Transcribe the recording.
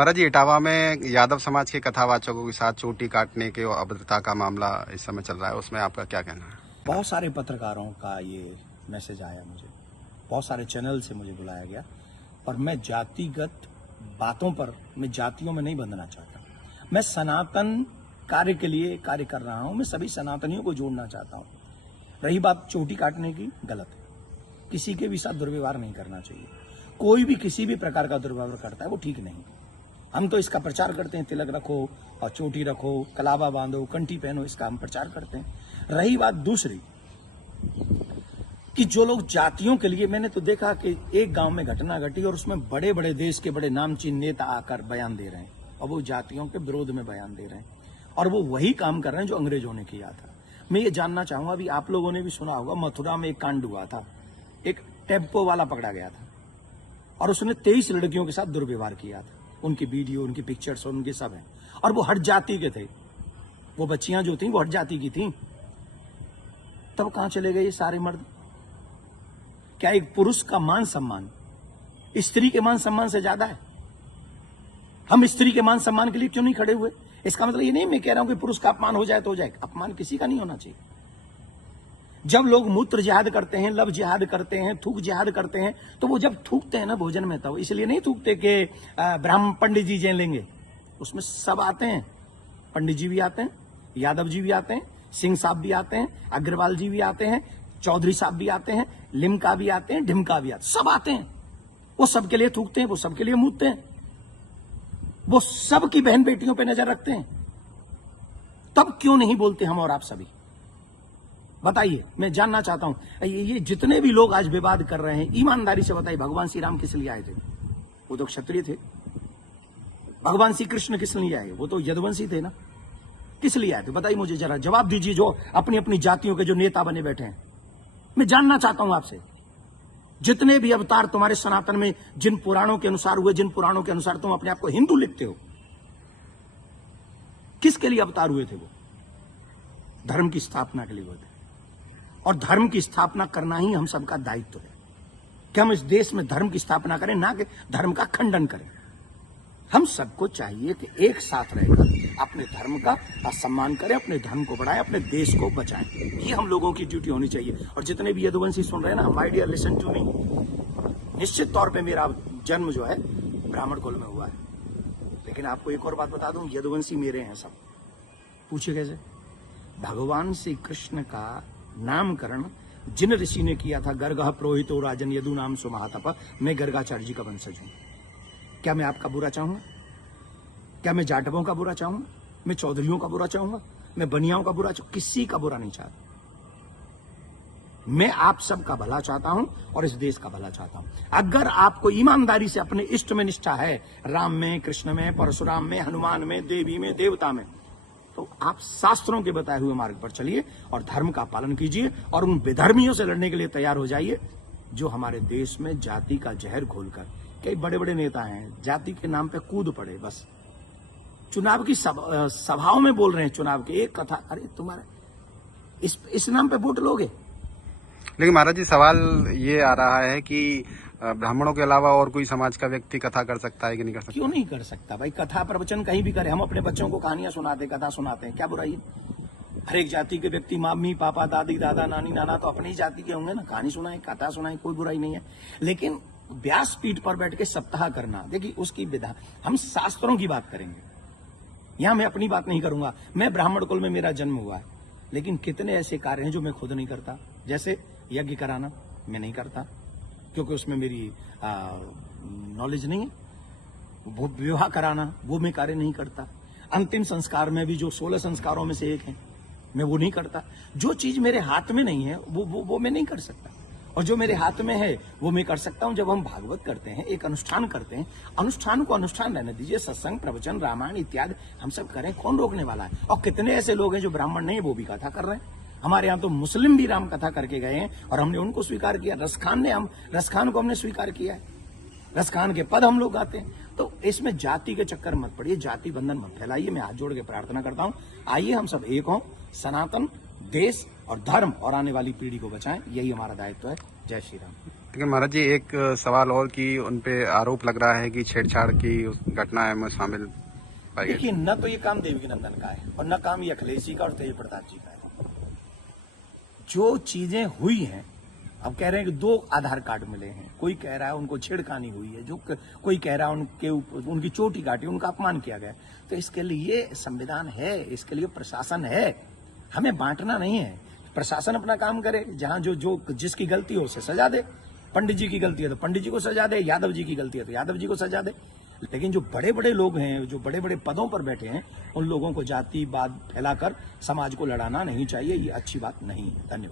महाराज जी, इटावा में यादव समाज के कथावाचकों के साथ चोटी काटने के अभद्रता का मामला इस समय चल रहा है, उसमें आपका क्या कहना है? बहुत सारे पत्रकारों का ये मैसेज आया मुझे, बहुत सारे चैनल से मुझे बुलाया गया, और मैं जातिगत बातों पर, मैं जातियों में नहीं बंधना चाहता। मैं सनातन कार्य के लिए कार्य कर रहा हूं, मैं सभी सनातनियों को जोड़ना चाहता हूं। रही बात चोटी काटने की, गलत है। किसी के भी साथ दुर्व्यवहार नहीं करना चाहिए। कोई भी किसी भी प्रकार का दुर्व्यवहार करता है वो ठीक नहीं। हम तो इसका प्रचार करते हैं, तिलक रखो और चोटी रखो, कलावा बांधो, कंठी पहनो, इसका हम प्रचार करते हैं। रही बात दूसरी कि जो लोग जातियों के लिए, मैंने तो देखा कि एक गांव में घटना घटी और उसमें बड़े बड़े देश के बड़े नामचीन नेता आकर बयान दे रहे हैं और वो जातियों के विरोध में बयान दे रहे हैं, और वो वही काम कर रहे हैं जो अंग्रेजों ने किया था। मैं ये जानना चाहूंगा, अभी आप लोगों ने भी सुना होगा, मथुरा में एक कांड हुआ था, एक टेम्पो वाला पकड़ा गया था और उसने 23 लड़कियों के साथ दुर्व्यवहार किया था। उनकी वीडियो, उनकी पिक्चर्स और उनके सब हैं, और वो हर जाति के थे। वो बच्चियां जो थी वो हर जाति की थी। तब कहां चले गए ये सारे मर्द? क्या एक पुरुष का मान सम्मान स्त्री के मान सम्मान से ज्यादा है? हम स्त्री के मान सम्मान के लिए क्यों नहीं खड़े हुए? इसका मतलब ये नहीं मैं कह रहा हूं कि पुरुष का अपमान हो जाए तो हो जाए, अपमान किसी का नहीं होना चाहिए। जब लोग मूत्र जिहाद करते हैं, लब जिहाद करते हैं, थूक जिहाद करते हैं, तो वो जब थूकते हैं ना भोजन में, तो इसलिए नहीं थूकते कि ब्राह्मण पंडित जी जे लेंगे। उसमें सब आते हैं, पंडित जी भी आते हैं, यादव जी भी आते हैं, सिंह साहब भी आते हैं, अग्रवाल जी भी आते हैं, चौधरी साहब भी आते हैं, लिमका भी आते हैं, ढिमका भी आते हैं, सब आते हैं। वो सबके लिए थूकते हैं, वो सबके लिए मूतते हैं, वो सबकी बहन बेटियों पर नजर रखते हैं। तब क्यों नहीं बोलते हम और आप सभी? बताइए, मैं जानना चाहता हूं। ये जितने भी लोग आज विवाद कर रहे हैं, ईमानदारी से बताइए, भगवान श्री राम किस लिए आए थे? वो तो क्षत्रिय थे। भगवान श्री कृष्ण किस लिए आए? वो तो यदुवंशी थे ना। किस लिए आए थे बताइए मुझे, जरा जवाब दीजिए, जो अपनी अपनी जातियों के जो नेता बने बैठे हैं। मैं जानना चाहता हूं आपसे, जितने भी अवतार तुम्हारे सनातन में जिन पुराणों के अनुसार हुए, जिन पुराणों के अनुसार तुम अपने आप को हिंदू लिखते हो, किसके लिए अवतार हुए थे? वो धर्म की स्थापना के लिए हुए थे, और धर्म की स्थापना करना ही हम सबका दायित्व है कि हम इस देश में धर्म की स्थापना करें, ना कि धर्म का खंडन करें। हम सबको चाहिए कि एक साथ रहकर अपने धर्म का सम्मान करें, अपने धर्म को बढ़ाएं, अपने देश को बचाएं। ये हम लोगों की ड्यूटी होनी चाहिए। और जितने भी यदुवंशी सुन रहे हैं ना, my dear, listen to me. निश्चित तौर पे मेरा जन्म जो है ब्राह्मण कुल में हुआ है, लेकिन आपको एक और बात बता दूं, यदुवंशी मेरे हैं सब। पूछिए कैसे? भगवान श्री कृष्ण का नामकरण जिन ऋषि ने किया था, गर्गः पुरोहितो राजन यदु नाम सुमहातप, मैं गर्गाचार्य जी का वंशज हूं। क्या मैं आपका बुरा चाहूंगा? क्या मैं जाटवों का बुरा चाहूंगा? मैं चौधरियों का बुरा चाहूंगा? मैं बनियाओं का बुरा चाहूंगा? किसी का बुरा नहीं चाहता। मैं आप सबका भला चाहता हूं और इस देश का भला चाहता हूं। अगर आपको ईमानदारी से अपने इष्ट में निष्ठा है, राम में, कृष्ण में, परशुराम में, हनुमान में, देवी में, देवता में, तो आप शास्त्रों के बताए हुए मार्ग पर चलिए और धर्म का पालन कीजिए, और उन विधर्मियों से लड़ने के लिए तैयार हो जाइए जो हमारे देश में जाति का जहर घोलकर, कई बड़े बड़े नेता हैं, जाति के नाम पे कूद पड़े। बस चुनाव की सभाओं में बोल रहे हैं, चुनाव के एक कथा, अरे तुम्हारे इस नाम पे वोट लोगे? लेकिन महाराज जी, सवाल ये आ रहा है कि ब्राह्मणों के अलावा और कोई समाज का व्यक्ति कथा कर सकता है कि नहीं कर सकता? क्यों नहीं कर सकता भाई? कथा प्रवचन कहीं भी करे। हम अपने बच्चों को कहानियां सुनाते, कथा सुनाते हैं, क्या बुराई है? हर एक जाति के व्यक्ति, मम्मी पापा, दादी दादा, नानी नाना तो अपनी ही जाति के होंगे ना, कहानी सुनाए, कथा सुनाए, कोई बुराई नहीं है। लेकिन व्यासपीठ पर बैठ के सप्ताह करना, देखिए उसकी विधा, हम शास्त्रों की बात करेंगे, यहां मैं अपनी बात नहीं करूंगा। मैं ब्राह्मण कुल में मेरा जन्म हुआ है, लेकिन कितने ऐसे कार्य हैं जो मैं खुद नहीं करता। जैसे यज्ञ कराना मैं नहीं करता, क्योंकि उसमें मेरी नॉलेज नहीं है। वो विवाह कराना, वो मैं कार्य नहीं करता। अंतिम संस्कार में भी जो 16 संस्कारों में से एक है, मैं वो नहीं करता। जो चीज मेरे हाथ में नहीं है वो मैं नहीं कर सकता, और जो मेरे हाथ में है वो मैं कर सकता हूं। जब हम भागवत करते हैं, एक अनुष्ठान करते हैं, अनुष्ठान को अनुष्ठान रहने दीजिए। सत्संग, प्रवचन, रामायण इत्यादि हम सब करें, कौन रोकने वाला है? और कितने ऐसे लोग हैं जो ब्राह्मण नहीं है, वो भी कथा कर रहे हैं। हमारे यहाँ तो मुस्लिम भी राम कथा करके गए हैं और हमने उनको स्वीकार किया। रसखान को हमने स्वीकार किया है, रसखान के पद हम लोग गाते हैं। तो इसमें जाति के चक्कर मत पड़िए, जाति बंधन मत फैलाइए। मैं हाथ जोड़ के प्रार्थना करता हूं, आइए हम सब एक हों, सनातन देश और धर्म और आने वाली पीढ़ी को बचाएं, यही हमारा दायित्व है। जय श्री राम। लेकिन महाराज जी एक सवाल और कि उनपे आरोप लग रहा है कि छेड़छाड़ की उस घटना में शामिल पाई गई। देखिए, न तो ये काम देवकी नंदन का है और न काम ये अखिलेश जी का और तेज प्रताप जी का है। जो चीजें हुई हैं, अब कह रहे हैं कि 2 आधार कार्ड मिले हैं, कोई कह रहा है उनको छेड़खानी हुई है, कोई कह रहा है उनकी चोटी काटी, उनका अपमान किया गया। तो इसके लिए संविधान है, इसके लिए प्रशासन है, हमें बांटना नहीं है। प्रशासन अपना काम करे, जहां जो जिसकी गलती हो उसे सजा दे। पंडित जी की गलती है तो पंडित जी को सजा दे, यादव जी की गलती है तो यादव जी को सजा दे। लेकिन जो बड़े बड़े लोग हैं, जो बड़े बड़े पदों पर बैठे हैं, उन लोगों को जातिवाद फैलाकर समाज को लड़ाना नहीं चाहिए। ये अच्छी बात नहीं है। धन्यवाद।